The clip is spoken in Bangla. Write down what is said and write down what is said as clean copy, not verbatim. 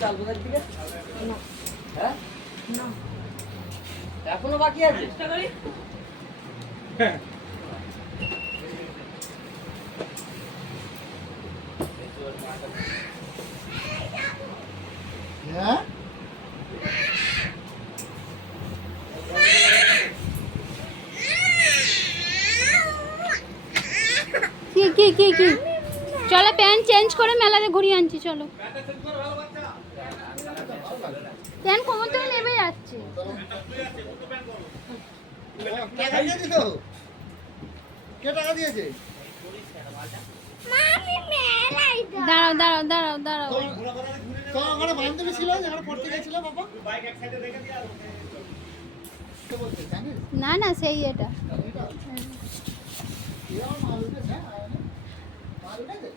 চাল কোথায় থেকে? না হ্যাঁ না এখনো বাকি আছে। চেষ্টা করি। হ্যাঁ কি কি কি কি চলো প্যান্ট চেঞ্জ করে মেলাতে ঘুরিয়ে আনছি চলো প্যান্ট কোমর থেকে নেমে যাচ্ছে টাকা দিয়ে দিল কে টাকা দিয়েছে দাঁড়াও দাঁড়াও দাঁড়াও দাঁড়াও তো ওখানে বান্ধবী ছিল যেখানে পড়তে গেছিল বাবা তো বলতে জানিস না না সেই এটা এটা মাল উঠেছে মাল উঠেছে